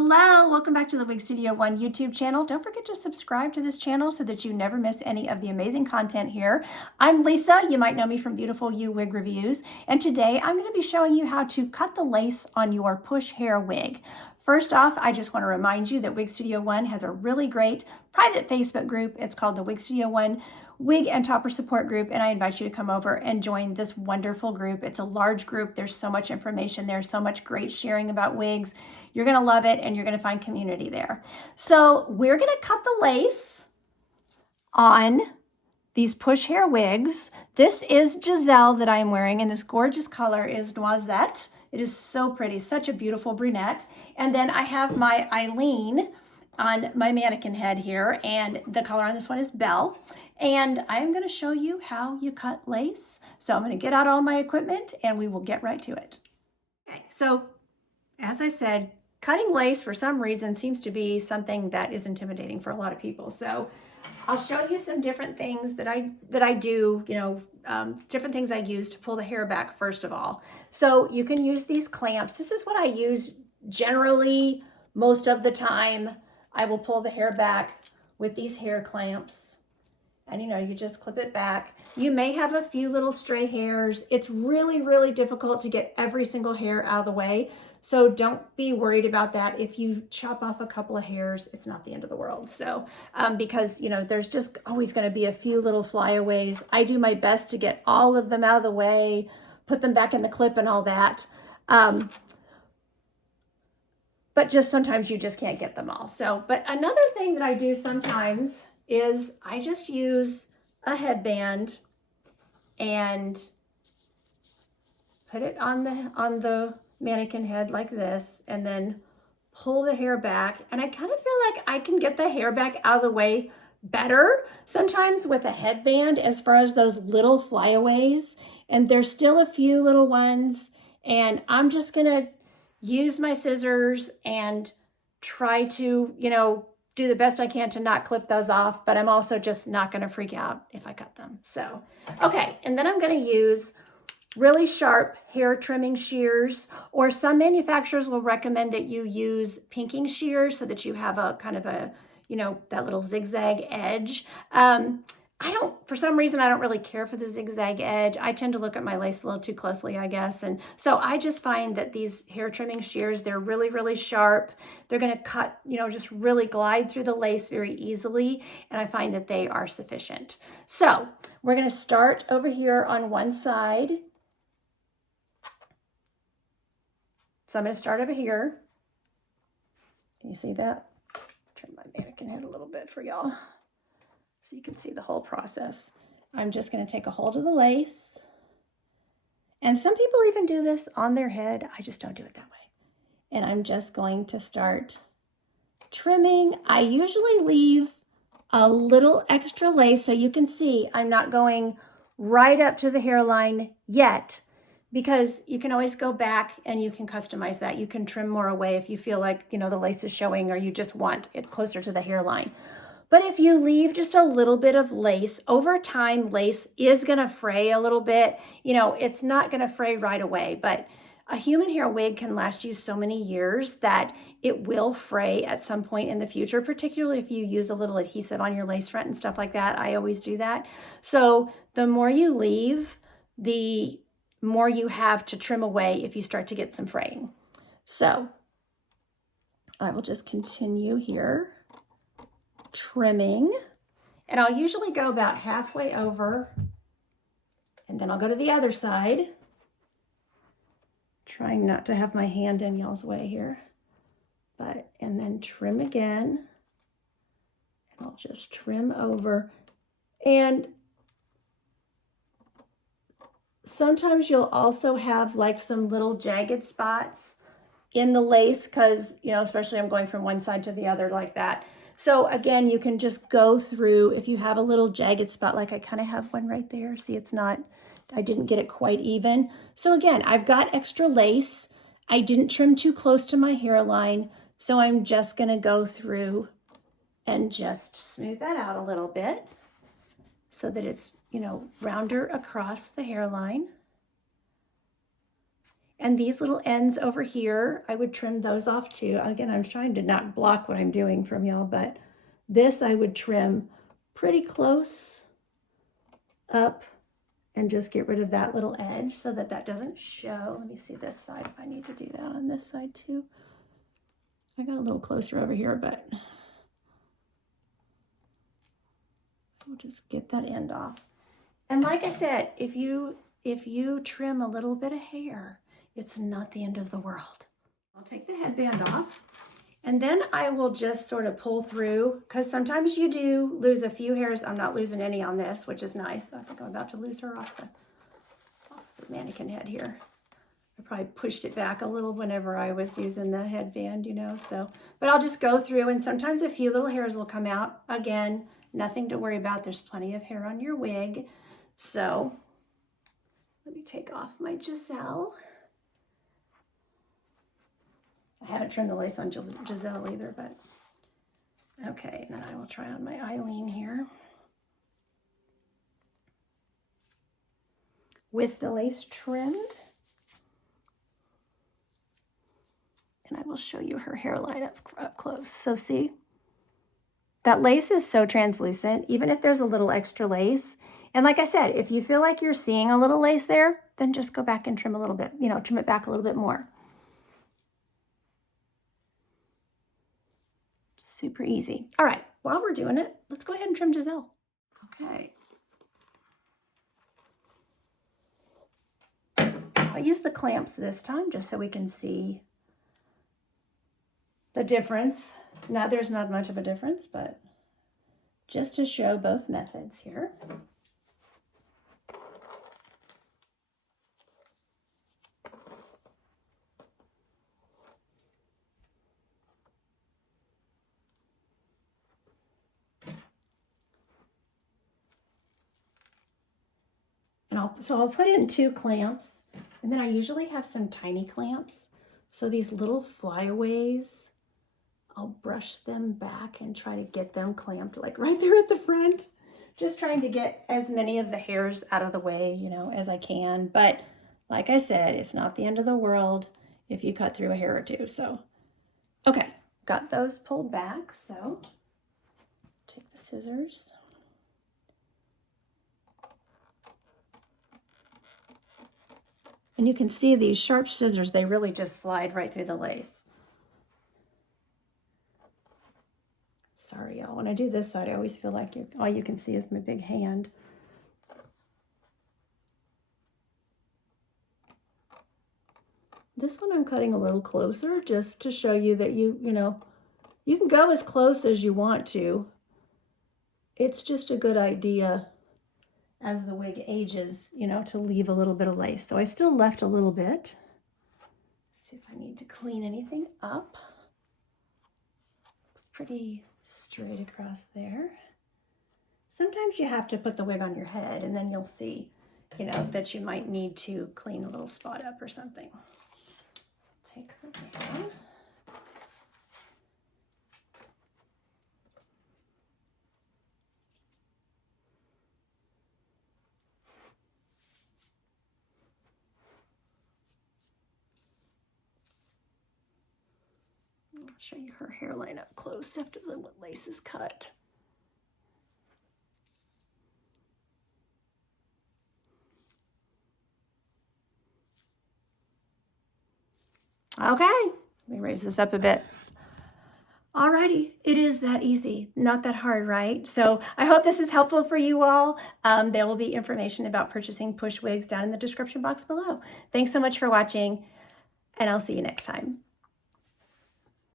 Hello, welcome back to the Wig Studio One YouTube channel. Don't forget to subscribe to this channel so that you never miss any of the amazing content here. I'm Lisa, you might know me from Beautiful You Wig Reviews, and today I'm going to be showing you how to cut the lace on your push hair wig. First off, I just want to remind you that Wig Studio One has a really great private Facebook group. It's called the Wig Studio One Wig and Topper Support Group, and I invite you to come over and join this wonderful group. It's a large group. There's so much information there, so much great sharing about wigs. You're going to love it, and you're going to find community there. So we're going to cut the lace on these push hair wigs. This is Gisele that I am wearing, and this gorgeous color is Noisette. It is so pretty, such a beautiful brunette. And then I have my Eileen on my mannequin head here, and the color on this one is Belle. And I'm going to show you how you cut lace. So I'm going to get out all my equipment and we will get right to it. Okay, so as I said, cutting lace for some reason seems to be something that is intimidating for a lot of people. So I'll show you some different things that I do, different things I use to pull the hair back first of all. So you can use these clamps. This is what I use generally most of the time. I will pull the hair back with these hair clamps. And you just clip it back. You may have a few little stray hairs. It's really, really difficult to get every single hair out of the way. So don't be worried about that. If you chop off a couple of hairs, it's not the end of the world. So, because, there's just always going to be a few little flyaways. I do my best to get all of them out of the way, put them back in the clip and all that. But just sometimes you just can't get them all. So, but another thing that I do sometimes is I just use a headband and put it on the mannequin head like this, and then pull the hair back. And I kind of feel like I can get the hair back out of the way better sometimes with a headband as far as those little flyaways. And there's still a few little ones, and I'm just gonna use my scissors and try to, do the best I can to not clip those off, but I'm also just not going to freak out if I cut them. So, okay, and then I'm going to use really sharp hair trimming shears, or some manufacturers will recommend that you use pinking shears so that you have a kind of a, that little zigzag edge. For some reason, I don't really care for the zigzag edge. I tend to look at my lace a little too closely, I guess. And so I just find that these hair trimming shears, they're really, really sharp. They're going to cut, just really glide through the lace very easily. And I find that they are sufficient. So we're going to start over here on one side. So I'm going to start over here. Can you see that? Trim my mannequin head a little bit for y'all, so you can see the whole process. I'm just going to take a hold of the lace. And some people even do this on their head. I just don't do it that way. And I'm just going to start trimming. I usually leave a little extra lace, so you can see I'm not going right up to the hairline yet, because you can always go back and you can customize that. You can trim more away if you feel like, the lace is showing, or you just want it closer to the hairline. But if you leave just a little bit of lace, over time, lace is going to fray a little bit. It's not going to fray right away, but a human hair wig can last you so many years that it will fray at some point in the future, particularly if you use a little adhesive on your lace front and stuff like that. I always do that. So the more you leave, the more you have to trim away if you start to get some fraying. So I will just continue here, trimming, and I'll usually go about halfway over, and then I'll go to the other side, trying not to have my hand in y'all's way here, and then trim again, and I'll just trim over. And sometimes you'll also have like some little jagged spots in the lace, because especially I'm going from one side to the other like that. So again, you can just go through, if you have a little jagged spot, like I kind of have one right there. See, I didn't get it quite even. So again, I've got extra lace. I didn't trim too close to my hairline. So I'm just going to go through and just smooth that out a little bit so that it's, rounder across the hairline. And these little ends over here, I would trim those off too. Again, I'm trying to not block what I'm doing from y'all, but this I would trim pretty close up and just get rid of that little edge so that that doesn't show. Let me see this side if I need to do that on this side too. I got a little closer over here, but we'll just get that end off. And like I said, if you trim a little bit of hair, it's not the end of the world. I'll take the headband off, and then I will just sort of pull through, because sometimes you do lose a few hairs. I'm not losing any on this, which is nice. I think I'm about to lose her off the mannequin head here. I probably pushed it back a little whenever I was using the headband, you know, so. But I'll just go through, and sometimes a few little hairs will come out. Again, nothing to worry about. There's plenty of hair on your wig. So let me take off my Gisele. I haven't trimmed the lace on Gisele either, but okay. And then I will try on my Eileen here with the lace trimmed. And I will show you her hairline up close. So see, that lace is so translucent, even if there's a little extra lace. And like I said, if you feel like you're seeing a little lace there, then just go back and trim a little bit, you know, trim it back a little bit more. Super easy. All right, while we're doing it, let's go ahead and trim Gisele. Okay. I'll use the clamps this time just so we can see the difference. Now, there's not much of a difference, but just to show both methods here. And I'll put in 2 clamps, and then I usually have some tiny clamps. So these little flyaways, I'll brush them back and try to get them clamped like right there at the front. Just trying to get as many of the hairs out of the way, you know, as I can. But like I said, it's not the end of the world if you cut through a hair or two. So, okay, got those pulled back. So take the scissors. And you can see these sharp scissors, they really just slide right through the lace. Sorry, y'all. When I do this side, I always feel like all you can see is my big hand. This one I'm cutting a little closer just to show you that you know, you can go as close as you want to. It's just a good idea as the wig ages, you know, to leave a little bit of lace. So I still left a little bit. Let's see if I need to clean anything up. Looks pretty straight across there. Sometimes you have to put the wig on your head, and then you'll see, you know, that you might need to clean a little spot up or something. Take her down. I'll show you her hairline up close after the lace is cut. Okay, let me raise this up a bit. Alrighty, it is that easy, not that hard, right? So I hope this is helpful for you all. There will be information about purchasing push wigs down in the description box below. Thanks so much for watching, and I'll see you next time.